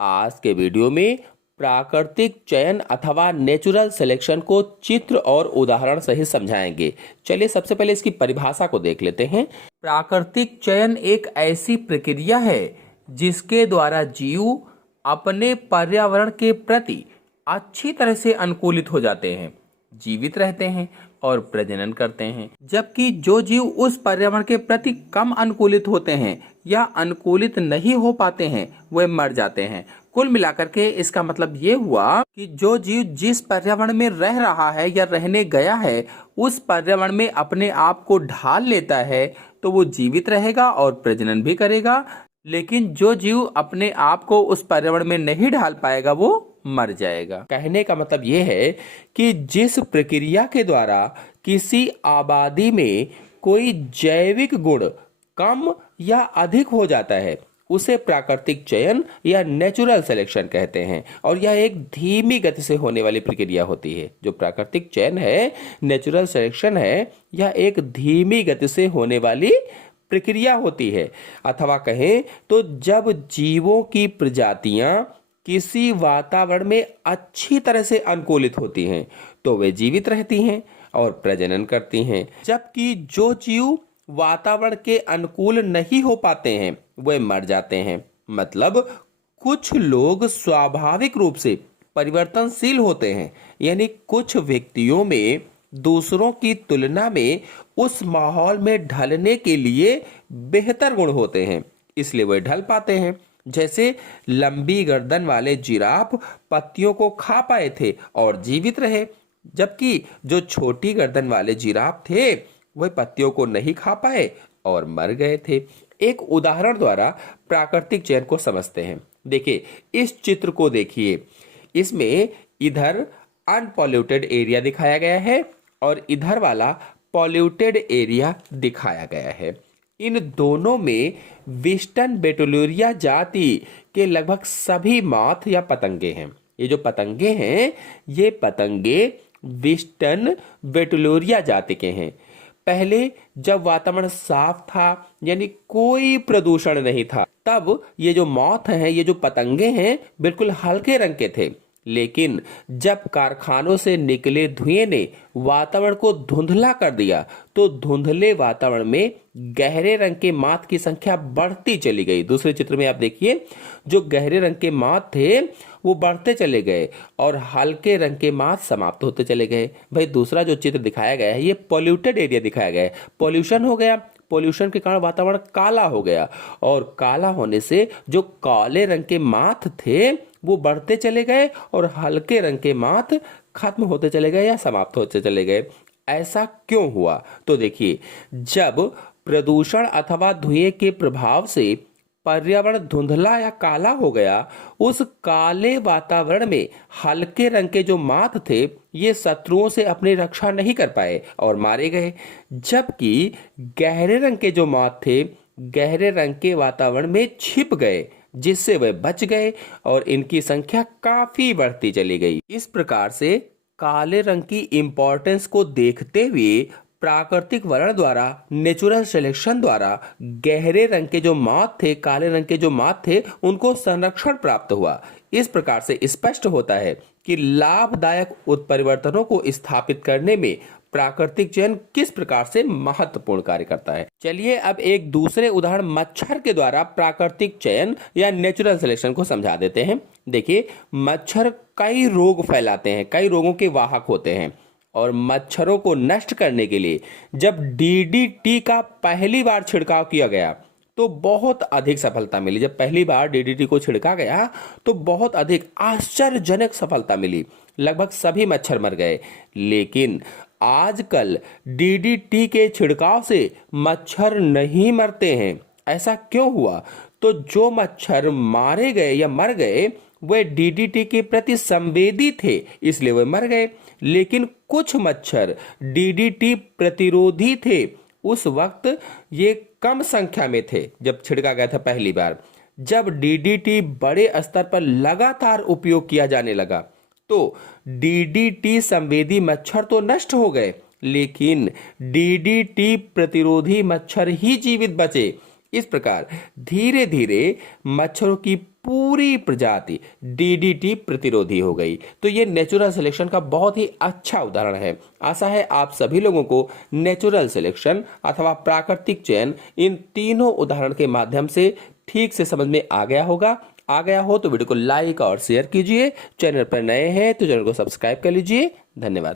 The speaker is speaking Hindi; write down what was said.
आज के वीडियो में प्राकृतिक चयन अथवा नेचुरल सिलेक्शन को चित्र और उदाहरण सहित समझाएंगे। चलिए सबसे पहले इसकी परिभाषा को देख लेते हैं। प्राकृतिक चयन एक ऐसी प्रक्रिया है जिसके द्वारा जीव अपने पर्यावरण के प्रति अच्छी तरह से अनुकूलित हो जाते हैं, जीवित रहते हैं और प्रजनन करते हैं। जबकि जो जीव उस पर्यावरण के प्रति कम अनुकूलित होते हैं या अनुकूलित नहीं हो पाते हैं वे मर जाते हैं। कुल मिलाकर के इसका मतलब ये हुआ कि जो जीव जिस पर्यावरण में रह रहा है या रहने गया है उस पर्यावरण में अपने आप को ढाल लेता है तो वो जीवित रहेगा और प्रजनन भी करेगा। लेकिन जो जीव अपने आप को उस पर्यावरण में नहीं ढाल पाएगा वो मर जाएगा। कहने का मतलब ये है कि जिस प्रक्रिया के द्वारा किसी आबादी में कोई जैविक गुण कम या अधिक हो जाता है उसे प्राकृतिक चयन या नेचुरल सिलेक्शन कहते हैं। और यह एक धीमी गति से होने वाली प्रक्रिया होती है। जो प्राकृतिक चयन है, नेचुरल सिलेक्शन है, यह एक धीमी गति से होने वाली प्रक्रिया होती है। अथवा कहें तो जब जीवों की प्रजातियां किसी वातावरण में अच्छी तरह से अनुकूलित होती हैं तो वे जीवित रहती हैं और प्रजनन करती हैं। जबकि जो जीव वातावरण के अनुकूल नहीं हो पाते हैं वे मर जाते हैं। मतलब कुछ लोग स्वाभाविक रूप से परिवर्तनशील होते हैं, यानी कुछ व्यक्तियों में दूसरों की तुलना में उस माहौल में ढलने के लिए बेहतर गुण होते हैं, इसलिए वे ढल पाते हैं। जैसे लंबी गर्दन वाले जिराफ पत्तियों को खा पाए थे और जीवित रहे, जबकि जो छोटी गर्दन वाले जिराफ थे वह पत्तियों को नहीं खा पाए और मर गए थे। एक उदाहरण द्वारा प्राकृतिक चयन को समझते हैं। देखिए इस चित्र को देखिए, इसमें इधर अनपॉल्यूटेड एरिया दिखाया गया है और इधर वाला पॉल्यूटेड एरिया दिखाया गया है। इन दोनों में विस्टन बेटुलुरिया जाति के लगभग सभी माथ या पतंगे हैं। ये जो पतंगे हैं ये पतंगे विस्टन बेटुलुरिया जाति के हैं। पहले जब वातावरण साफ था यानी कोई प्रदूषण नहीं था तब ये जो मॉथ हैं, ये जो पतंगे हैं बिल्कुल हल्के रंग के थे। लेकिन जब कारखानों से निकले धुएं ने वातावरण को धुंधला कर दिया तो धुंधले वातावरण में गहरे रंग के माथ की संख्या बढ़ती चली गई। दूसरे चित्र में आप देखिए, जो गहरे रंग के माथ थे वो बढ़ते चले गए और हल्के रंग के माथ समाप्त होते चले गए। भाई दूसरा जो चित्र दिखाया गया है ये पॉल्यूटेड एरिया दिखाया गया है। पॉल्यूशन हो गया, पॉल्यूशन के कारण वातावरण काला हो गया और काला होने से जो काले रंग के माथ थे वो बढ़ते चले गए और हल्के रंग के माथ खत्म होते चले गए या समाप्त होते चले गए। ऐसा क्यों हुआ? तो देखिए, जब प्रदूषण अथवा धुएं के प्रभाव से पर्यावरण धुंधला या काला हो गया, उस काले वातावरण में हल्के रंग के जो माथ थे ये शत्रुओं से अपनी रक्षा नहीं कर पाए और मारे गए। जबकि गहरे रंग के जो माथ थे गहरे रंग के वातावरण में छिप गए, जिससे वे बच गए और इनकी संख्या काफी बढ़ती चली गई। इस प्रकार से काले रंग की इंपॉर्टेंस को देखते हुए प्राकृतिक वर्ण द्वारा, नेचुरल सिलेक्शन द्वारा गहरे रंग के जो माथ थे, काले रंग के जो माथ थे उनको संरक्षण प्राप्त हुआ। इस प्रकार से स्पष्ट होता है कि लाभदायक उत्परिवर्तनों को स्थापित करने में प्राकृतिक चयन किस प्रकार से महत्वपूर्ण कार्य करता है। चलिए अब एक दूसरे उदाहरण मच्छर के द्वारा प्राकृतिक चयन या नेचुरल सिलेक्शन को समझा देते हैं। देखिए, मच्छर कई रोग फैलाते हैं, कई रोगों के वाहक होते हैं और मच्छरों को नष्ट करने के लिए जब डीडीटी का पहली बार छिड़काव किया गया तो बहुत अधिक सफलता मिली। जब पहली बार डीडीटी को छिड़का गया तो बहुत अधिक आश्चर्यजनक सफलता मिली, लगभग सभी मच्छर मर गए। लेकिन आजकल डीडीटी के छिड़काव से मच्छर नहीं मरते हैं। ऐसा क्यों हुआ? तो जो मच्छर मारे गए या मर गए वे डीडीटी के प्रति संवेदी थे, इसलिए वे मर गए। लेकिन कुछ मच्छर डीडीटी प्रतिरोधी थे। उस वक्त ये कम संख्या में थे जब छिड़का गया था पहली बार। जब डीडीटी बड़े स्तर पर लगातार उपयोग किया जाने लगा तो डीडीटी संवेदी मच्छर तो नष्ट हो गए, लेकिन डीडीटी प्रतिरोधी मच्छर ही जीवित बचे। इस प्रकार धीरे धीरे मच्छरों की पूरी प्रजाति डीडीटी प्रतिरोधी हो गई। तो ये नेचुरल सिलेक्शन का बहुत ही अच्छा उदाहरण है। आशा है आप सभी लोगों को नेचुरल सिलेक्शन अथवा प्राकृतिक चयन इन तीनों उदाहरण के माध्यम से ठीक से समझ में आ गया होगा। आ गया हो तो वीडियो को लाइक और शेयर कीजिए। चैनल पर नए हैं तो चैनल को सब्सक्राइब कर लीजिए। धन्यवाद।